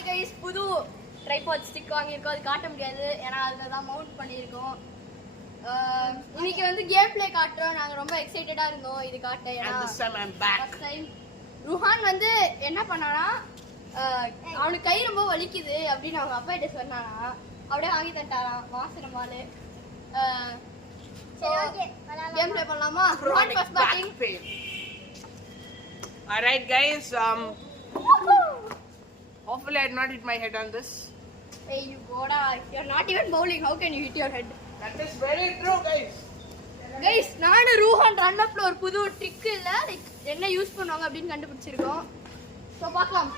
Hi guys, புது tripod stick வாங்கியிருக்கோம். அது காட்ட முடியாது ஏன்னா அதில் தான் மவுண்ட் பண்ணியிருக்கோம். இன்னைக்கு வந்து கேம் பிளே காட்டுறோம். நாங்கள் ரொம்ப எக்ஸைட்டடாக இருந்தோம் இது காட்ட. ஏன்னா ருஹான் வந்து என்ன பண்ணானா, அவனுக்கு கை ரொம்ப வலிக்குது அப்படின்னு அவங்க அப்பா கிட்ட சொன்னானா, அப்படியே வாங்கி தட்டாராம் வாசனை மாலு. கேம் பிளே பண்ணலாமா? Ruhan first batting. Alright guys, hopefully I did not hit my head on this. Hey you goda, you're not even bowling, how can you hit your head? That is very true guys. Guys, நானு ரூஹான் run அப்ல ஒரு புது trick இல்ல, like என்ன use பண்ணுவாங்க அப்படினு கண்டுபிடிச்சிருக்கோம். So பார்க்கலாம்.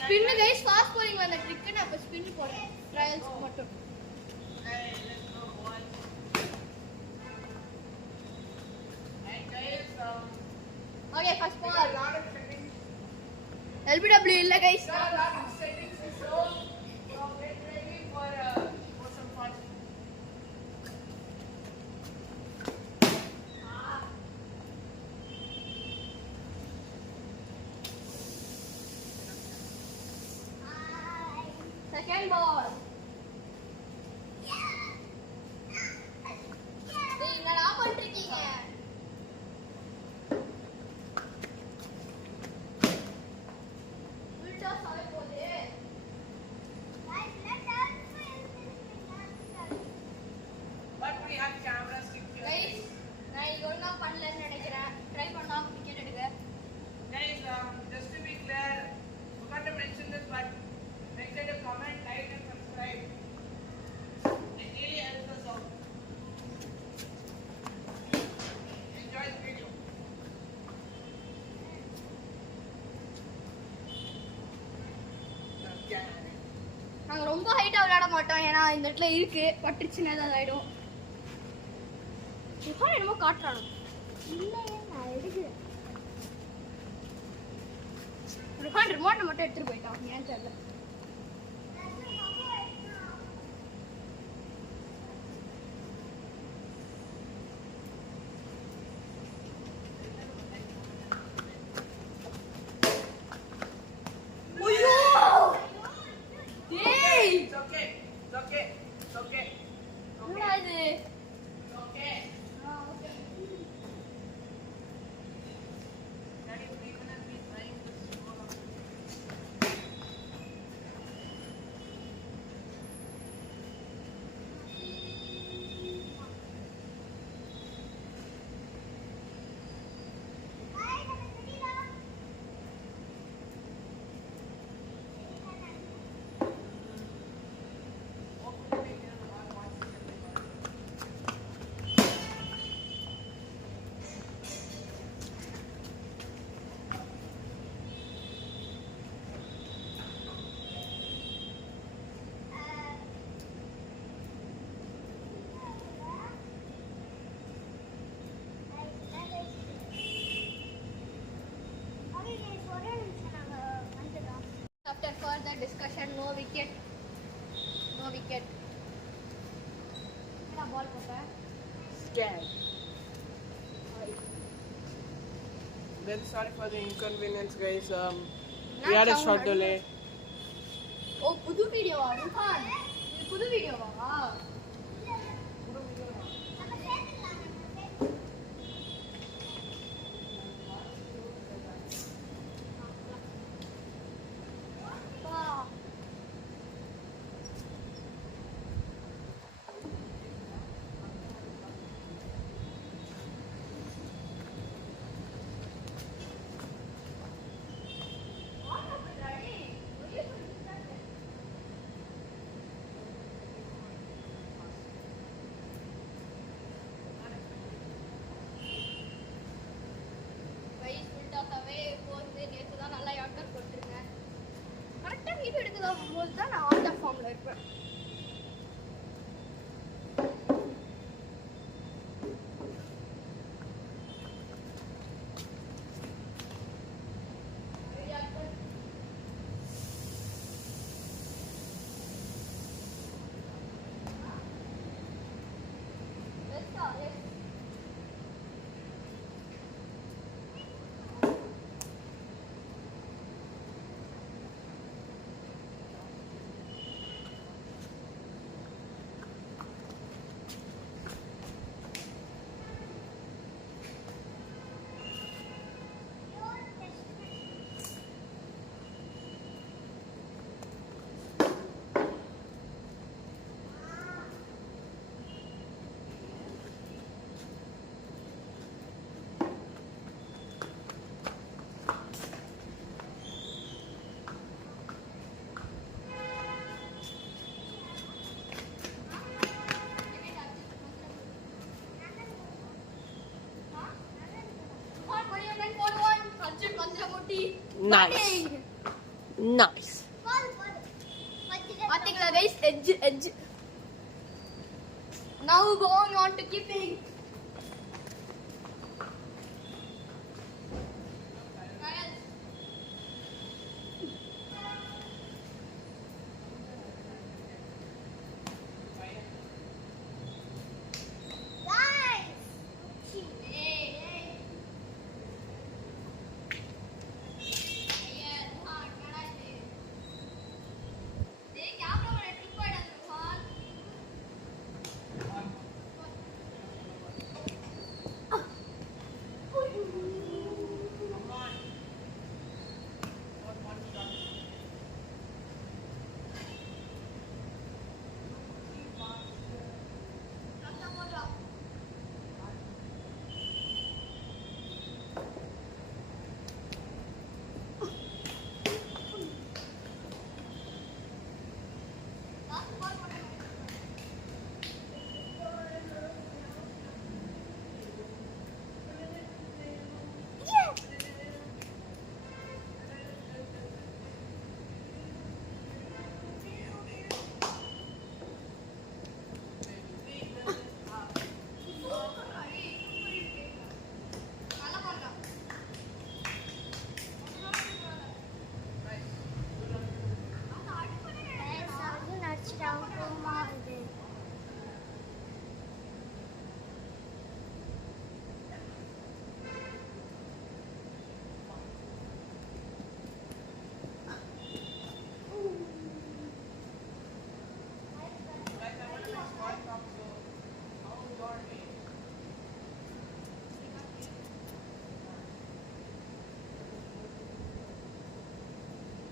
ஸ்பின் guys, ஃபாஸ்ட் bowling வந்த ட்ரிக் நான் இப்ப ஸ்பின் போறேன். ட்ரையல்ஸ் மட்டும். Hey, let's go one. Hey guys, Okay, first ball. LBW இல்ல guys. Second ball. டேய் என்னடா பண்றீங்க? just to be clear, forgot to mention this, but make sure to comment, like and subscribe. It really helps us out. Enjoy the video. நாங்க ரொம்ப ஹைட்டா விளையாட மாட்டோம் ஏன்னா இந்த இடத்துல இருக்கு பட்டுச்சுன்னா ஏதாவது ஆயிடும். இப்போ என்னமோ காட்டுறானு இல்லையே, நான் எடுக்கிறேன். ருஹான் ரிமோட்டை மட்டும் எடுத்துட்டு போயிட்டான், ஏன் தெரியல. After further discussion, no wicket. No wicket. Kya ball pota? Scan. Very sorry for the inconvenience, guys. We had a short delay. Oh, pudu video ah, Ruhan. Pudu video ah. தான் நான் ஆல் த ஃபார்ம்ல இருப்பேன். Nice. Nice. பாத்தீங்களா guys, edge. Now going on to keeping.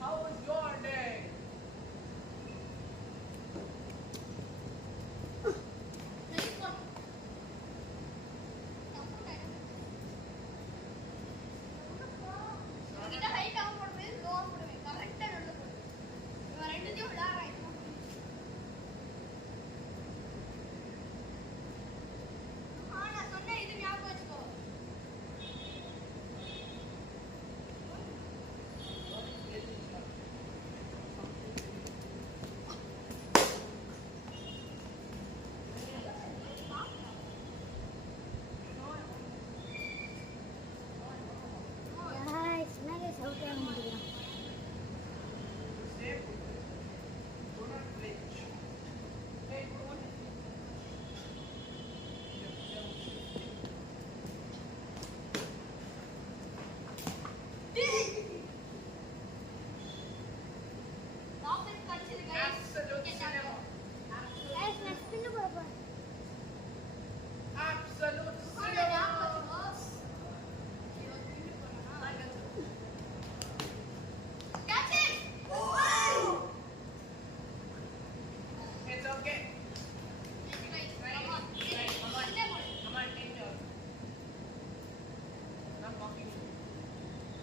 How was your day? Absolute cinema. Absolute cinema. It's okay. Come on, take your. Not mocking you.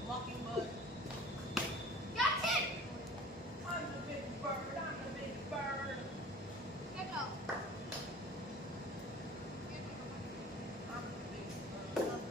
Mockingbird. I'm the big bird. I'm the big bird. I'm the big bird. I'm the big bird. I'm the big bird.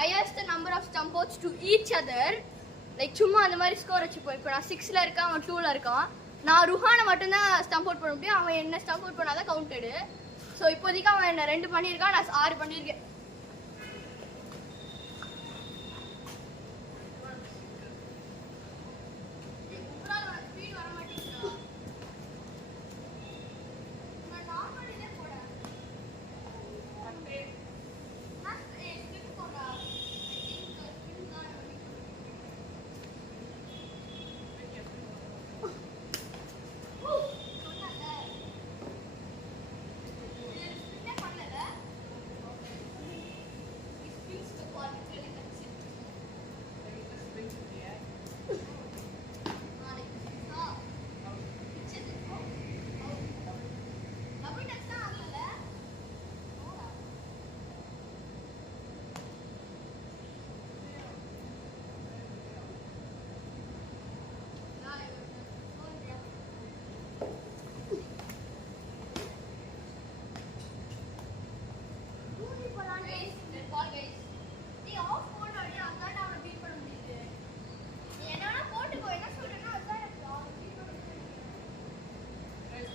highest number of stump outs to each other. Like சும்மா அந்த மாதிரி score வச்சுப்போம். இப்போ நான் 6ல இருக்கேன், அவன் 2ல இருக்கான். நான் ருஹானை மட்டும்தான் ஸ்டம்ப் அவுட் பண்ண முடியும். அவன் என்ன ஸ்டம்ப் அவுட் பண்ணாதான் கவுண்டடு. ஸோ இப்போதைக்கு அவன் என்ன 2 பண்ணியிருக்கான், நான் 6 பண்ணியிருக்கேன்.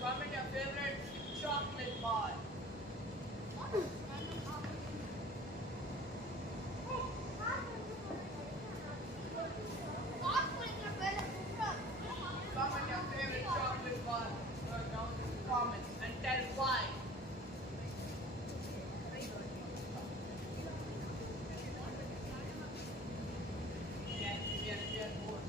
comment your favorite chocolate bar. Comment your favorite chocolate bar down in the comments and tell why. Yes, more.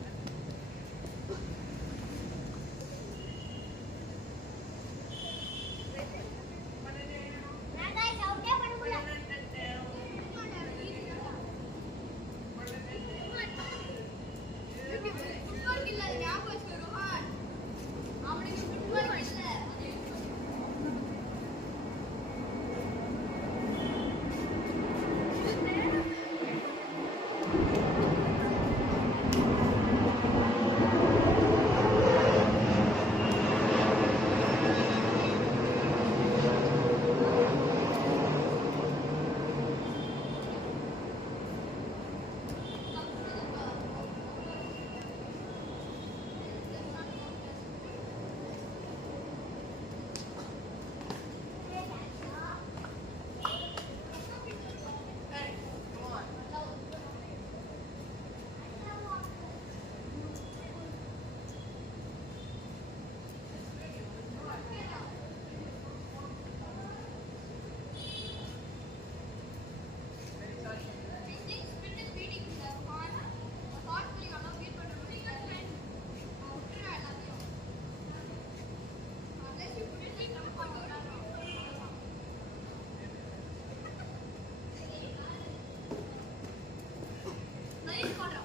Hey, come on.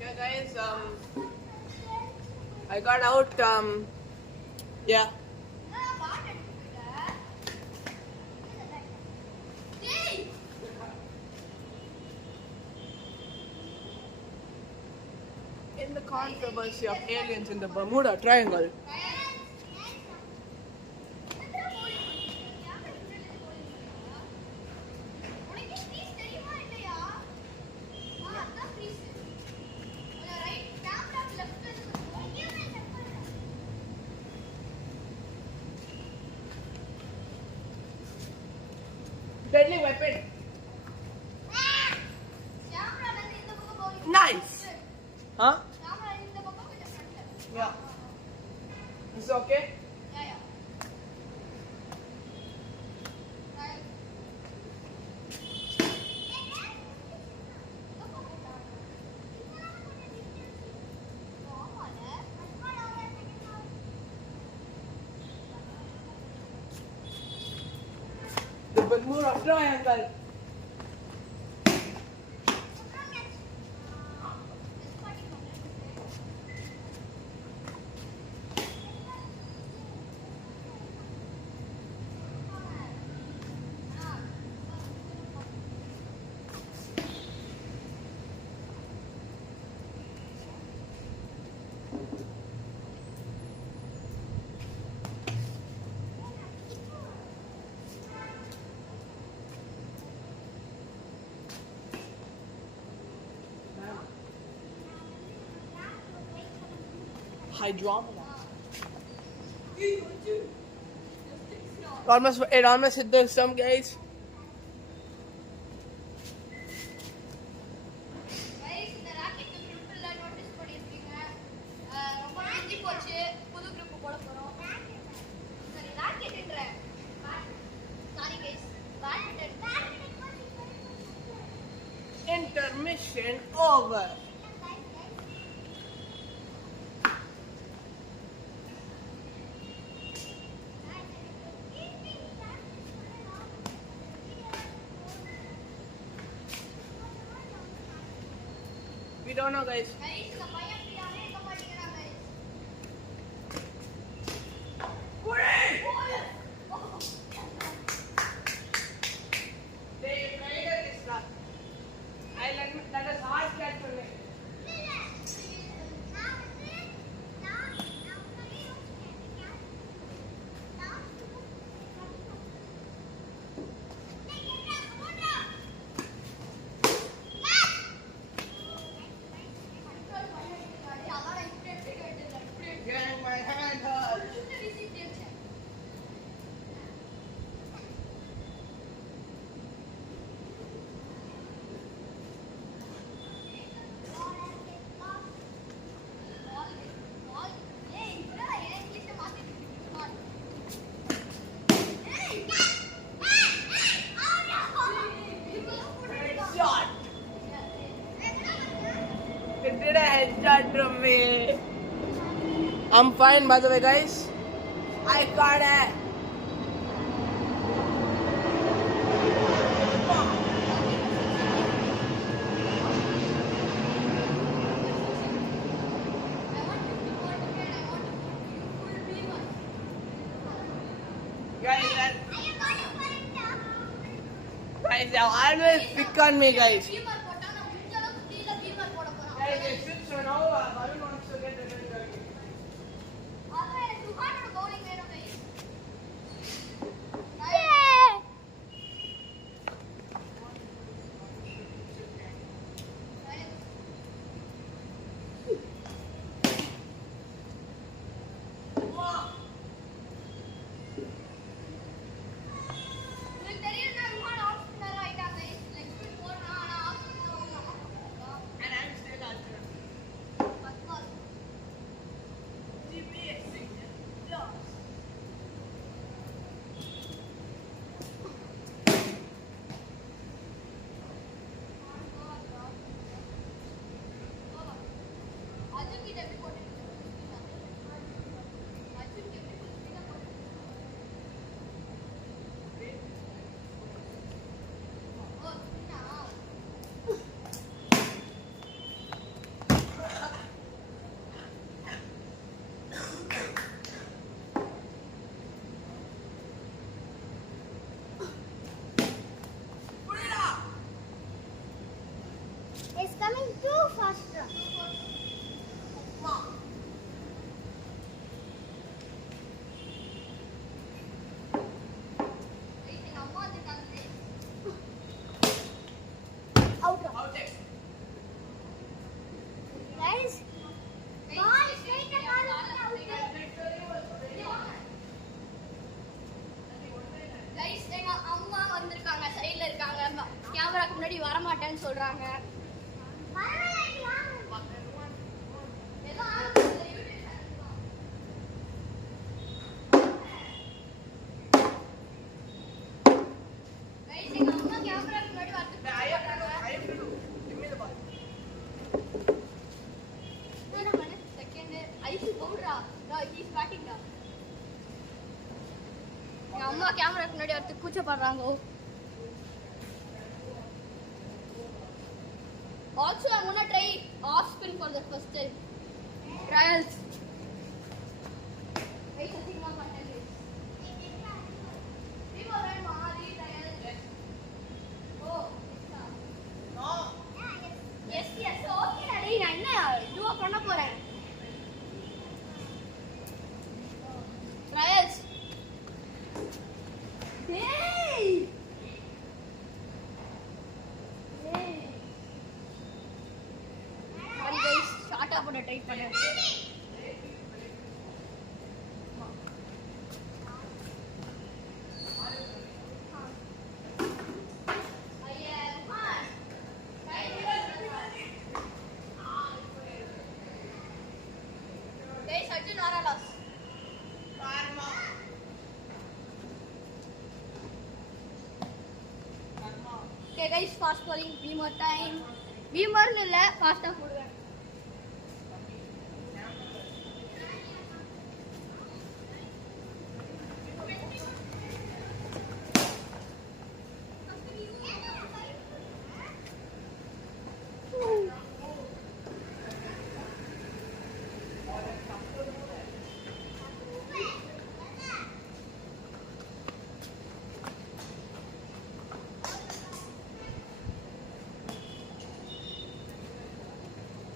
Yeah, guys, I got out, yeah. In the controversy of aliens in the Bermuda Triangle. Deadly weapon. Nice. Huh? Yeah. Is it okay? The Bermuda Triangle. Hydrometer. It almost hit the stump, guys. Intermission over. We don't know, guys. did a headshot from me. I'm fine, by the way, guys. I got it. Guys, they always pick on me, guys. Guys, they switch so now Varun wants to get revenge again. And I'm still alternate. GPS signal lost. It's coming too fast. Out. Outtake. Guys, ball straight and all out. Guys எங்க அம்மா வந்திருக்காங்க, சைடுல இருக்காங்க, கேமராக்கு முன்னாடி வர மாட்டேன்னு சொல்றாங்க. ஏதோ ஆரம்பிச்சது யூடியூப் சேனல் தான். கைஸ் எங்க அம்மா கேமராக்கு முன்னாடி வரதுக்கு I have to do. Give me the ball. செகண்ட் ஐசி பவுடரா ஹீஸ் பேட்டிங் டா. எங்க அம்மா கேமராக்கு முன்னாடி வரதுக்கு கூச்சப்படுறாங்க. Also, I'm gonna try off spin for the first time. Trials. Wait, I think I'm gonna tell you. We were in Mahali trials. Oh, No. yes, yes. Okay, Daddy. நான் என்ன இதுவா பண்ண போறேன்? Trials. Hey! Sorry guys, ஷார்ட்டா பண்ண try பண்ணேன். Guys, Arjun Aralas. Karma. Okay guys, fast bowling, beamer time. Beamer இல்ல, ஃபாஸ்டா போடுவேன்.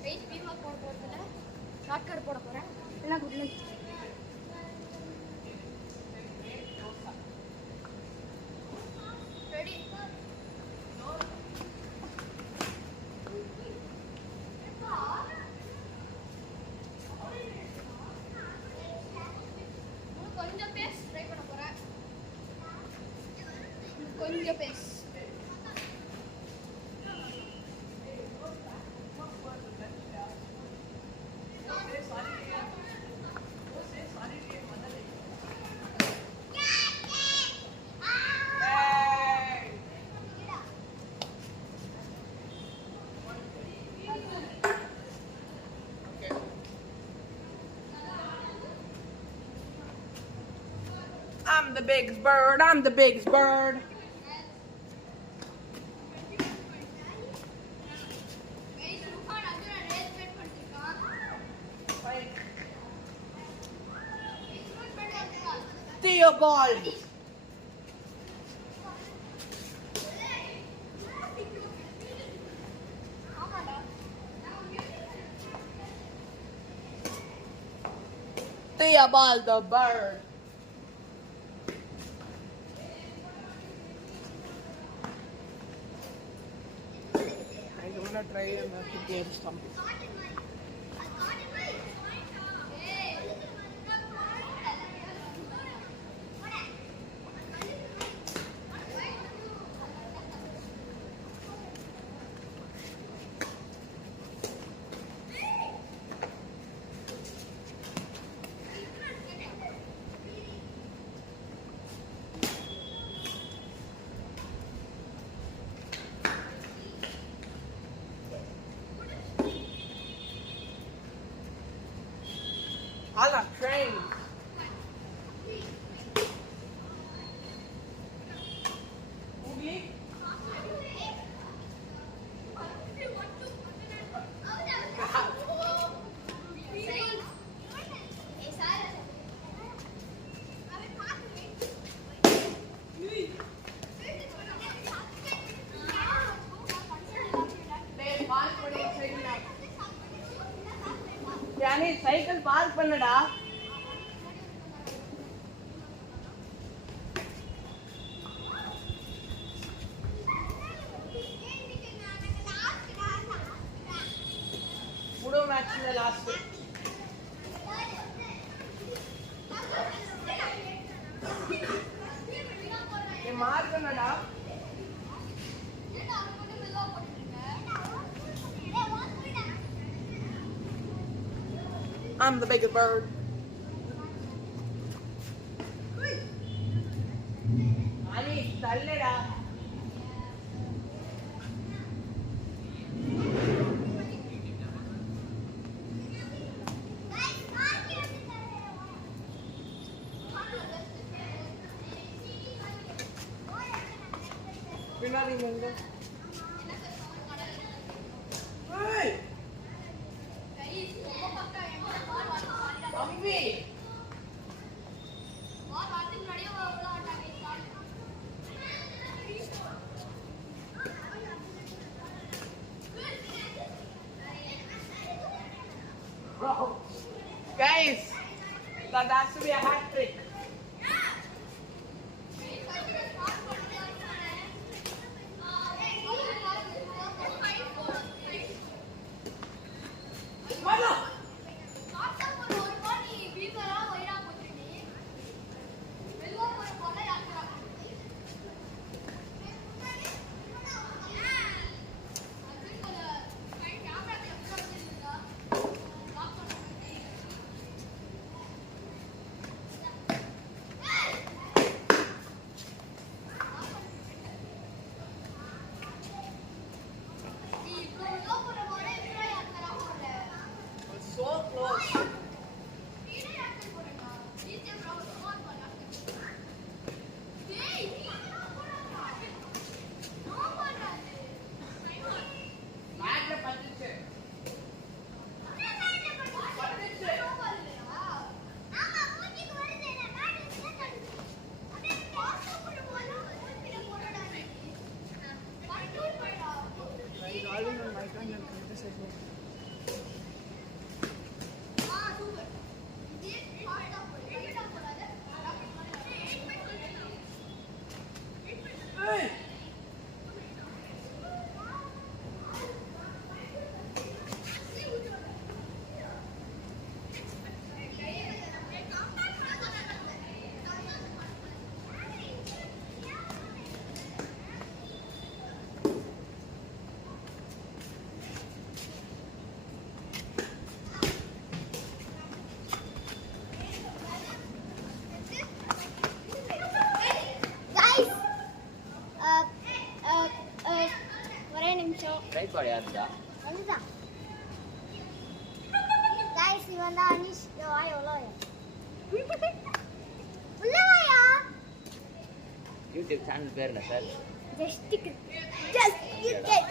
Guys, beamer போட போறதுல ஷார்ட் கட் போட போறேன். எல்லாம் குட் லக். ரெடி? கொஞ்சம் பேஸ் ட்ரை பண்ண போறேன். கொஞ்சம் base. I'm the biggest bird. I'm the biggest bird. Theobald. Theobald the bird. I'm gonna try and get something. I like trains. Oogie? யானி சைக்கிள் பார்க் பண்ணடா. மூடோ மேட்ச்ல லாஸ்ட். ஏ mark பண்ணடா. I'm the biggest bird. Ani, talleda. Pinari mungo. Hey! Ambi! Guys, that has to be a hat trick. Mano! So close. Match பட்டுச்சு. பட்டுச்சு. Hey! ஒரே நிமிஷம் ட்ரைபாட் யாருடா? அதுதான் गाइस இவன் தான் அனிஷ் வாய் உள்ள வாயா உள்ள வாயா யூடியூப் சேனல் பேர் என்ன சார்? Just cricket.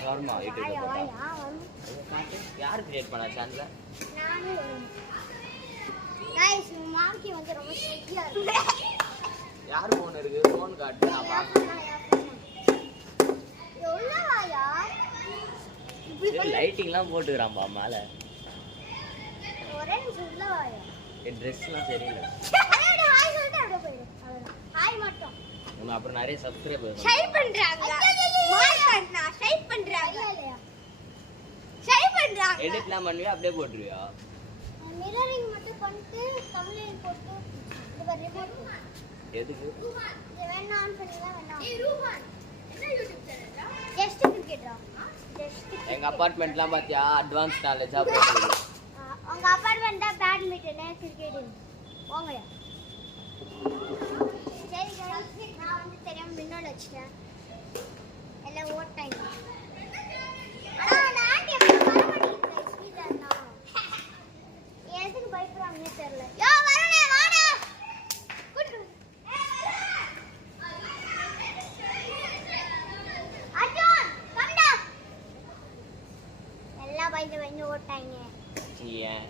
நார்மா வாயா யூடியூப் வாயா வந்து யார் கிரியேட் பண்ணா சேனலை? நானே गाइस மார்க்கி வந்து ரொம்ப ஸ்ட்ரிக்ட்டா இருக்கு. யார் ஃபோன் இருக்கு? ஃபோன் காட்டு நான் பார்க்கறேன். எவ்வளவு வாயா லைட்டிங்லாம் போட்டுக்கறான்பா மேல. ஒரே நிமிஷம் உள்ள வாயா என் ட்ரெஸ்லாம் சரியில்லை. அடடே ஹாய் சொல்லிட்டு அப்படியே போயிடு அவ்வளவுதான் ஹாய் மட்டும் உனக்கு அப்புறம் நிறைய சப்ஸ்கிரைபர் ஷை பண்றாங்க மார்க் பண்ணா ஷை பண்றாங்க ஷை பண்றாங்க எடிட்லாம் பண்ணுவியா அப்படியே போட்டுருவியா? மிரரிங் மட்டும் பண்ணிட்டு தமிழில் போட்டு இது ரிமோட் எதுக்கு? இது வேணா ஆன் பண்ணிடலாம் வேணா ஏய் ரூஹான் என்ன யூடியூப் சேனலா? ஜஸ்ட் கிரிக்கெட்டா ஜஸ்ட் எங்க அபார்ட்மெண்ட்லாம் பாத்தியா அட்வான்ஸ் நாலேஜா போட்டுருக்கு. உங்க அபார்ட்மெண்ட் தான் பேட்மிண்டன் கிரிக்கெட் போங்கயா சரி guys, நான் வந்து தெரியாம முன்னாடி வச்சிட்டேன் எல்லாம் ஓட்டாங்க ஆனா அந்த ஆண்டி எப்படி வர மாட்டேங்குது guys வீட்ல இருந்தா எதுக்கு பயப்படுறாங்கன்னே தெரியல யோ வரனே வாடா கூட்டு அர்ஜுன் கம்டா எல்லாம் பயந்து ஓட்டாங்க ஏன்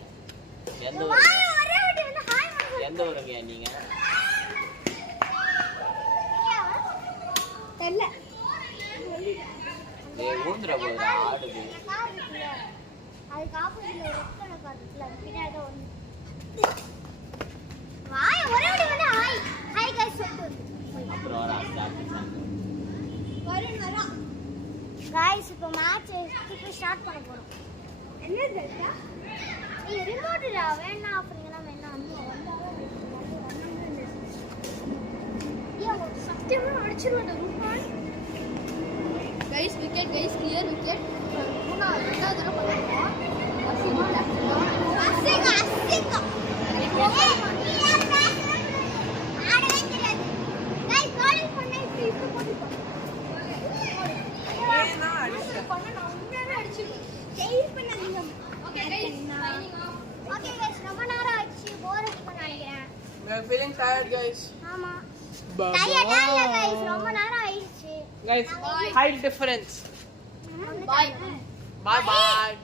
எந்த ஊரு? வாய் ஒரே வாட்டி வந்து ஹாய் பண்ணு எந்த ஊருங்க நீங்க? தெரியல ஏய் ஊந்துற போகுது ஆடுது. கார் இருக்குல்ல அதுக்கு ஆப்போசிட்ல ஒரு ரெட் கலர் கார் இருக்குல்ல பின்னாடி தான் ஒன்று வாய் ஒரே வாட்டி வந்து ஹாய் ஹாய் गाइस சொல்லிட்டு வந்து அப்புறம் வர ஸ்டார்ட் வருண் வரா गाइस இப்போ மேட்ச் இப்போ ஸ்டார்ட் பண்ண போறோம் என்ன தெரியுமா நீ ரிமோட்ல வேணா அப்படிங்கனா வேணா யோ சத்தியமா அடிச்சிருவாடா ரூபாய் guys wicket guys clear wicket. மூணாவது ரெண்டாவது தடவை பண்ணுவோம். அசிங்கமா லெஃப்ட் அசிங்க அசிங்க ஆடவே தெரியாது गाइस bowling பண்ண இப்போ போட்டுக்கோ ஏன்னா அடிச்சேன். பண்ண நான் உண்மையாவே அடிச்சிருவேன். ஜெயில் பண்ணாதீங்க okay guys signing off. Okay guys ரொம்ப நேரம் ஆச்சு போர் அடிக்கும்னு நினைக்கிறேன் We are feeling tired, guys. ஆமா Bye டயர்டா இல்ல गाइस ரொம்ப நேரம் ஆயிடுச்சு Guys, height difference. பாய். Bye bye.